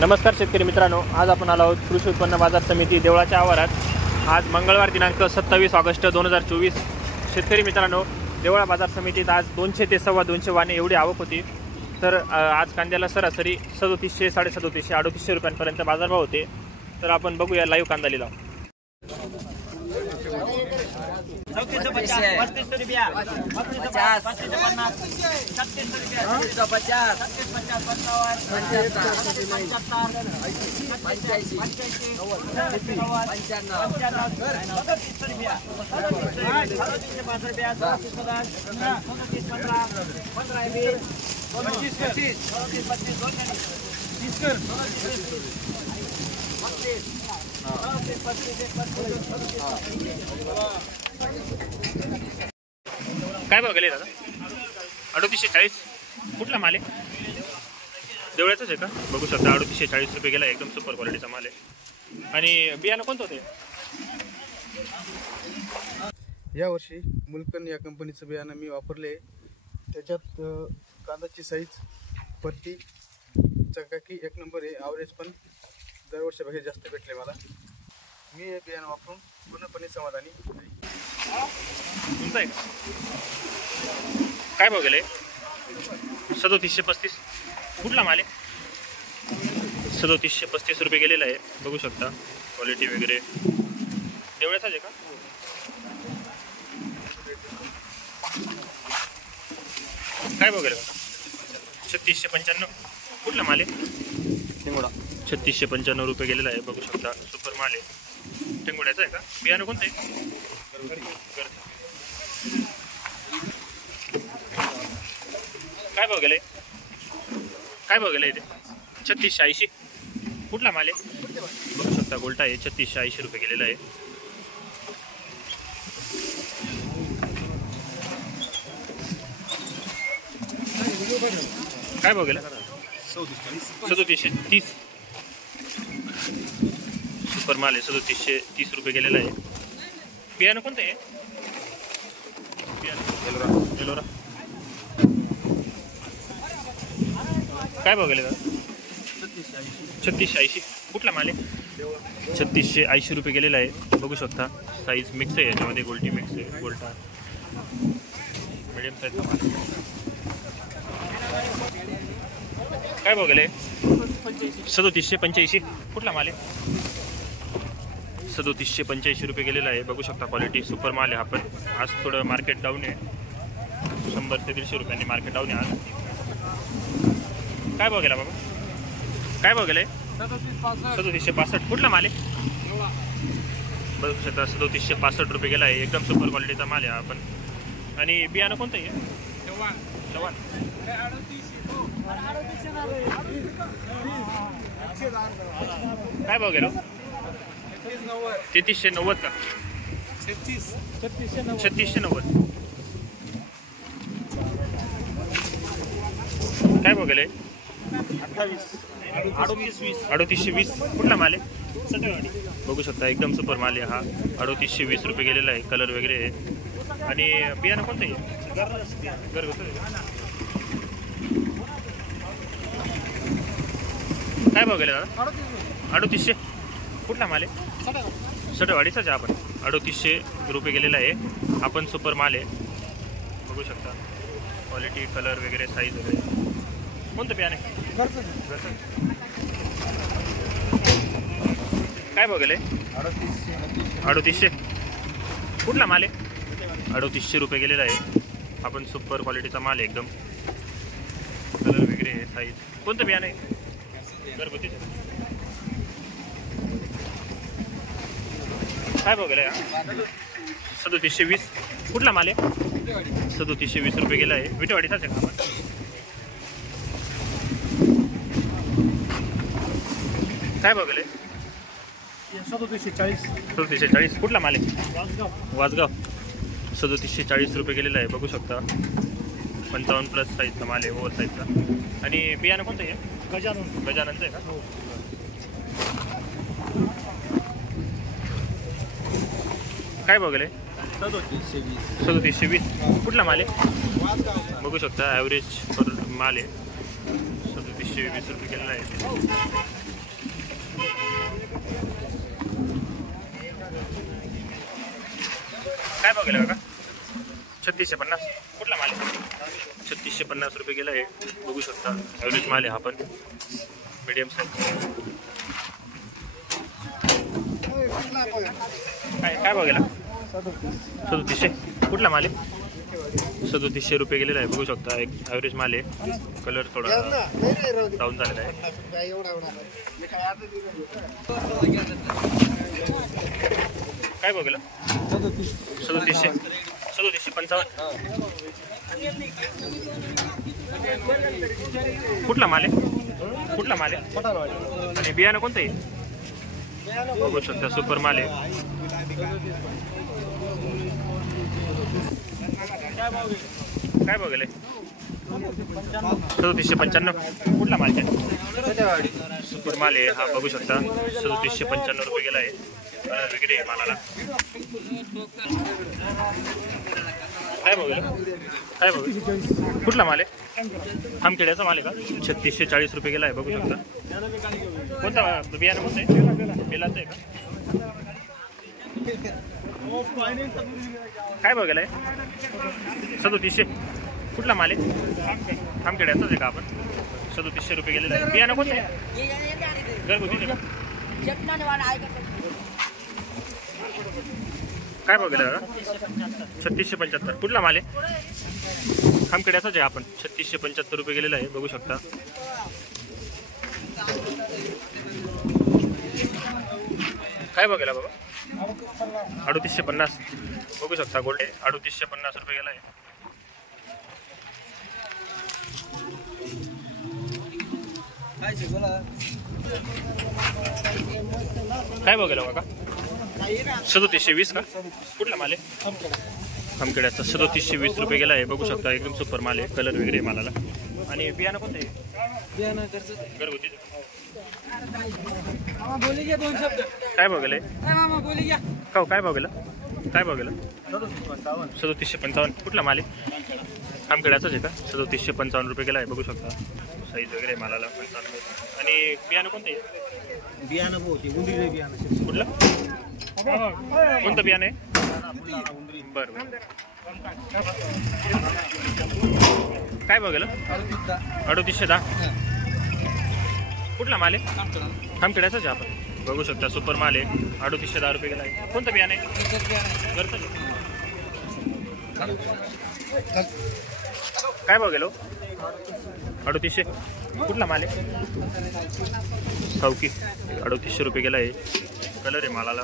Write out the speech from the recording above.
नमस्कार शेतकरी मित्रांनो, आज आपण आलो आहोत कृषी उत्पन्न बाजार समिती देवळाच्या आवारात। आज मंगळवार दिनांक 27 ऑगस्ट 2024। शेतकरी मित्रांनो, देवळा बाजार समितीत आज 200 ते 225 वाणे एवढी आवक होती। तर आज कांद्याला सरासरी 3700, 3750, 3800 रुपयांपर्यंत बाजारभाव होते। तर आपण बघूया लाईव्ह कांदा लिलाव। काय भाव गेले दादा? 3840। कुठला माल आहे? देवळ्याचाच आहे का? बघू शकता 3840 रुपये गेला। एकदम सुपर क्वालिटीचा माल आहे। आणि बियाणं कोणतं होते? या वर्षी मुल्कन या कंपनीचं बियाणं मी वापरले। त्याच्यात कांद्याची साईज पत्ती चकाकी एक नंबर आहे। ॲव्हरेज पण दरवर्षीपेक्षा जास्त भेटले मला। मी हे बियाणं वापरून पूर्णपणे समाधानी आहे। तुमचं आहे का? काय भाव गेले? 3735। कुठला माल आहे? 3735 रुपये गेलेला आहे। बघू शकता क्वालिटी वगैरे देवळ्याचाच आहे का? काय भाव गेले? 3695। कुठला माल आहे? टेंगोडा। 3695 रुपये गेलेला आहे। बघू शकता सुपर माल आहे। टेंगोड्याचा आहे का? बियाणं कोणतं आहे? काय भाव गेले? काय भाव गेले? 3680। कुठला माल आहे? बघू शकता गोल्टा आहे। 3680 रुपये गेलेला आहे। काय भाव गेला? 3730। सुपर माल आहे। 3730 रुपये गेलेला आहे। बियाणं कोणतं आहे? एलोरा। काय भाव गेले? 3680। कुठला माल आहे? 3680 रुपये गेलेला आहे। बघू शकता साईज मिक्स आहे, याच्यामध्ये गोल्टी मिक्स आहे, गोल्टा मिडियम साईजचा माल। काय भाव गेले? 3785। कुठला माल आहे? 3785 रुपये गेलेला आहे। बघू शकता क्वालिटी सुपर माल आहे। हा पण आज थोडं मार्केट डाऊन आहे। 100 ते 150 रुपयांनी मार्केट डाऊन आहे आज। काय भाव गेला बाबा? काय भाव गेलाय? 3765। कुठला माल आहे? बघू शकता 3765 रुपये गेला आहे। एकदम सुपर क्वालिटीचा माल आहे हा पण। आणि बियाणं कोणतं आहे? चव्हाण। काय भाव गेलो? 3390 का? 3690। काय भाव गेले? 3820। कुठला माल आहे? बघू शकता एकदम सुपर माल आहे हा। 3820 रुपये गेलेला आहे। कलर वगैरे आहे। आणि बियाणं कोणतं आहे? घरगुती। काय भाव गेले दादा? 3800। कुठला माल आहे? सटवाडीचाच आहे आपण। 3800 रुपये गेलेला आहे। आपण सुपर माल आहे। बघू शकता क्वालिटी, कलर वगैरे, साईज वगैरे। कोणतं बियाणं आहे? काय भाव गेले? 3800। कुठला माल आहे? 3800 रुपये गेलेला आहे। आपण सुपर क्वालिटीचा माल आहे एकदम। कलर वगैरे आहे, साईज। कोणतं बियाणं आहे? घरगुतीच। काय भाव गेला? 3720। कुठला माल आहे? 3720 रुपये गेला आहे। विटेवाडीचाच आहे का? काय भाव गेले? 3740। कुठला माल आहे? वासगाव। 3740 रुपये गेलेला आहे। बघू शकता 55+ साईजचा माल आहे, ओव्हर साईजचा। आणि बियाणं कोणतं आहे? गजाननचं आहे का? काय भाव गेले? 3720। कुठला माल आहे? बघू शकता ॲव्हरेज पर माल आहे। 3720 रुपये केलेला आहे। भाव गेला का? 3650. कुठला माल आहे? 3650 रुपये गेला आहे. बघू शकता ॲव्हरेज माल आहे हा पण मीडियम साईज. काय भाव गेला? 3700. कुठला माल आहे? 3700 रुपये गेलेला आहे. बघू शकता एक ॲव्हरेज माल आहे. कलर थोडा डाऊन झालेला आहे. काय भाव गेला? 3700. 3755. कुठला माल आहे? कुठला माल आहे? आणि बियाणं कोणतं आहे? बघू शकता सुपर माल आहे. काय बघले? 3795. कुठला माल आहे? सुपर माल आहे हा. बघू शकता 3795 रुपये गेला आहे. वगैरे मालाला काय बघलं? काय बघ? कुठला माल आहे? खामखेड्याचा माल आहे का? 3640 रुपये गेला आहे. बघू शकता. कोणता बियाणं कोणतं आहे? बेलाचं आहे का? काय बघायला आहे? 3700. कुठला माल आहे? खामखेड्याचाच आहे का आपण? 3700 रुपये गेलेला आहे. बियाणं कोणतं आहे? घरगुती का? काय बघायला का? 3675. कुठला माल आहे? खामखेड्याचाच आहे आपण. 3675 रुपये गेलेला आहे. बघू शकता. काय बघायला बाबा? 3850. बघू शकता गोल्ड आहे. 3850 रुपये गेला आहे. काय बघायला बघा? 3720 का? कुठला माल आहे? खामखेड्याचा 3720 रुपये गेला आहे. बघू शकता एकदम सुपर माल आहे. कलर वगैरे मालाला. आणि बियाणं कोणतं आहे? घरगुती. काय बघायला? काय बघायला? काय बघायला? 3755. कुठला माल आहे? खामखेड्याचाच आहे का? 3755 रुपये गेला आहे. बघू शकता साईज वगैरे मालाला. आणि बियाणं कोणतं आहे? बियाणं बियाणं कुठलं? कोणतं बियाणं आहे? बरं बरं. काय बघायला? 3810. कुठला माल आहे? खामखेड्याचाच आहे आपण. बघू शकता सुपर माल आहे. 3810 रुपये गेला आहे. कोणतं बियाणं आहे? घरचं. काय बघायला? 3800. कुठला माल आहे? सावकी. 3800 रुपये गेला आहे. कलर आहे मालाला.